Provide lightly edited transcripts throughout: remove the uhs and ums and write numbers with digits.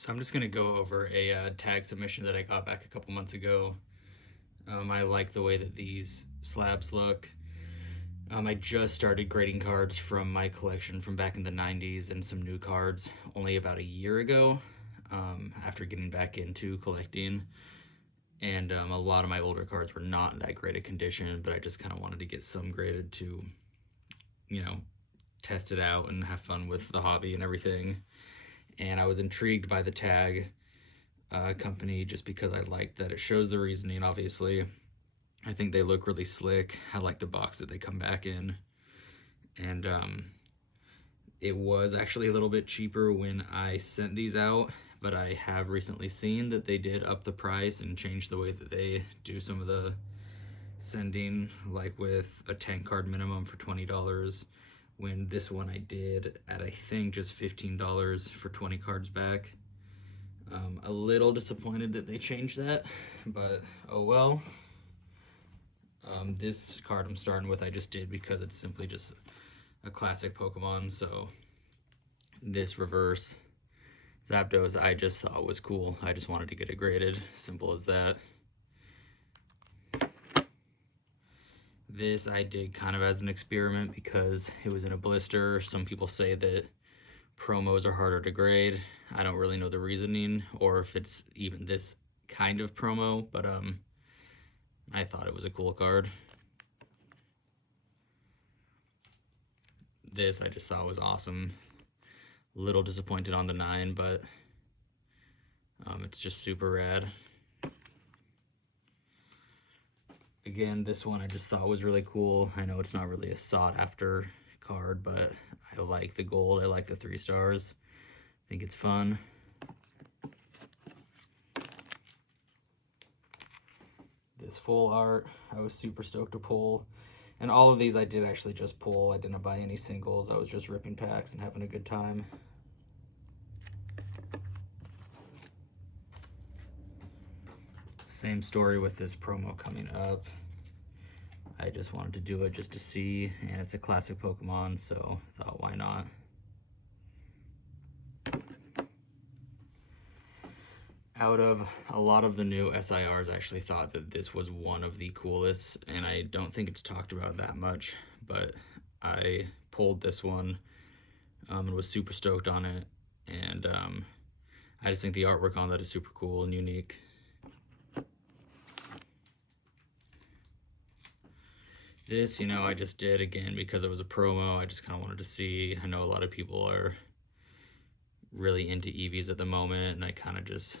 So I'm just going to go over a tag submission that I got back a couple months ago. I like the way that these slabs look. I just started grading cards from my collection from back in the 90s and some new cards only about a year ago, after getting back into collecting. And a lot of my older cards were not in that great a condition, but I just kind of wanted to get some graded to, test it out and have fun with the hobby and everything. And I was intrigued by the tag company just because I like that it shows the reasoning, obviously. I think they look really slick. I like the box that they come back in. And it was actually a little bit cheaper when I sent these out, but I have recently seen that they did up the price and change the way that they do some of the sending, like with a 10 card minimum for $20, when this one I did at I think just $15 for 20 cards back. A little disappointed that they changed that, but oh well. This card I'm starting with I just did because it's simply just a classic Pokemon, so this reverse Zapdos I just thought was cool. I just wanted to get it graded, simple as that. This I did kind of as an experiment because it was in a blister. Some people say that promos are harder to grade. I don't really know the reasoning or if it's even this kind of promo, but I thought it was a cool card. This I just thought was awesome. A little disappointed on the 9, but it's just super rad. Again, this one I just thought was really cool. I know it's not really a sought after card, but I like the gold. I like the 3 stars. I think it's fun. This full art, I was super stoked to pull. And all of these I did actually just pull. I didn't buy any singles. I was just ripping packs and having a good time. Same story with this promo coming up. I just wanted to do it just to see, and it's a classic Pokemon, so I thought, why not? Out of a lot of the new SIRs, I actually thought that this was one of the coolest, and I don't think it's talked about that much, but I pulled this one and was super stoked on it, and I just think the artwork on that is super cool and unique. This, I just did again because it was a promo. I just kind of wanted to see. I know a lot of people are really into EVs at the moment, and I kind of just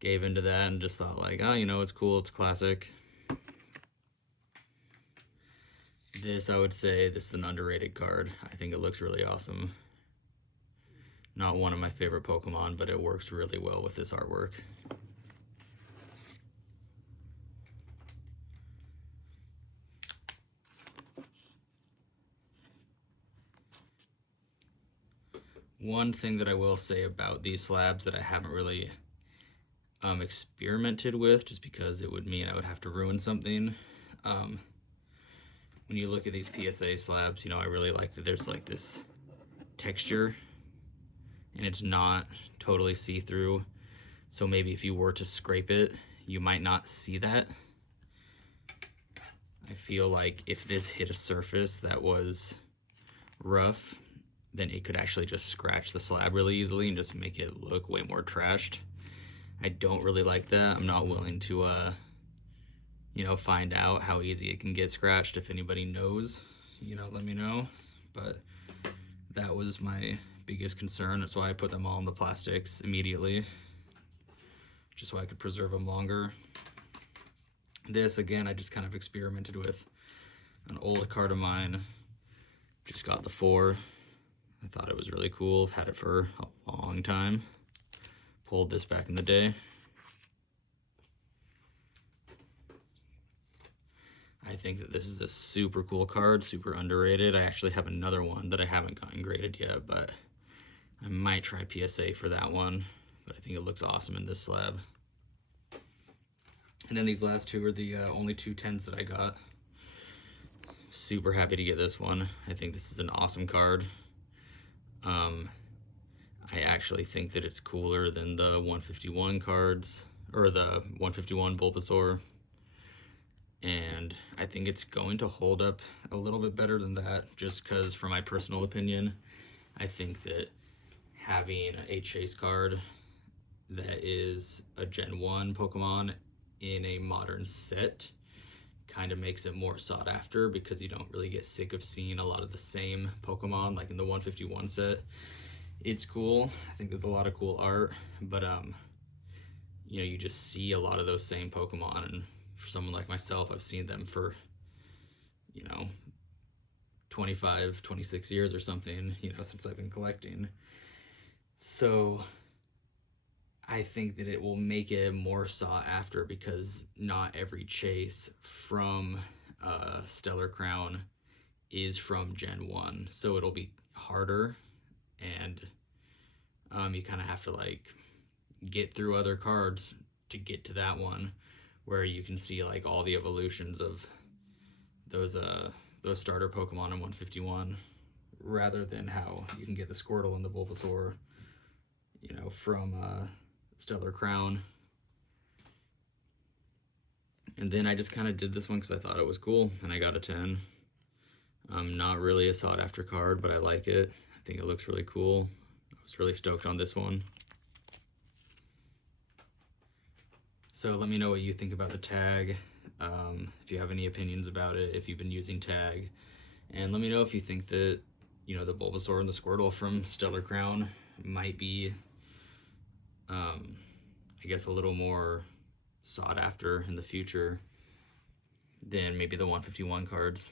gave into that and just thought like, oh, it's cool, it's classic. This, I would say, this is an underrated card. I think it looks really awesome. Not one of my favorite Pokemon, but it works really well with this artwork. One thing that I will say about these slabs that I haven't really experimented with, just because it would mean I would have to ruin something. When you look at these PSA slabs, I really like that there's like this texture and it's not totally see-through. So maybe if you were to scrape it, you might not see that. I feel like if this hit a surface that was rough, then it could actually just scratch the slab really easily and just make it look way more trashed. I don't really like that. I'm not willing to, find out how easy it can get scratched. If anybody knows, let me know. But that was my biggest concern. That's why I put them all in the plastics immediately, just so I could preserve them longer. This, again, I just kind of experimented with an old card of mine. Just got the 4. I thought it was really cool. Had it for a long time. Pulled this back in the day. I think that this is a super cool card, super underrated. I actually have another one that I haven't gotten graded yet, but I might try PSA for that one. But I think it looks awesome in this slab. And then these last 2 are the only 2 10s that I got. Super happy to get this one. I think this is an awesome card. I actually think that it's cooler than the 151 cards, or the 151 Bulbasaur. And I think it's going to hold up a little bit better than that, just because, from my personal opinion, I think that having a chase card that is a Gen 1 Pokemon in a modern set kind of makes it more sought after, because you don't really get sick of seeing a lot of the same Pokemon like in the 151 set. It's cool. I think there's a lot of cool art, but you just see a lot of those same Pokemon, and for someone like myself, I've seen them for 25, 26 years or something, since I've been collecting. So I think that it will make it more sought after, because not every chase from Stellar Crown is from Gen 1. So it'll be harder, and you kind of have to get through other cards to get to that one, where you can see all the evolutions of those starter Pokemon in 151, rather than how you can get the Squirtle and the Bulbasaur, from Stellar Crown. And then I just kind of did this one because I thought it was cool, and I got a 10. Not really a sought after card, but I like it. I think it looks really cool. I was really stoked on this one. So let me know what you think about the tag, if you have any opinions about it, if you've been using tag, and let me know if you think that, the Bulbasaur and the Squirtle from Stellar Crown might be, I guess, a little more sought after in the future than maybe the 151 cards.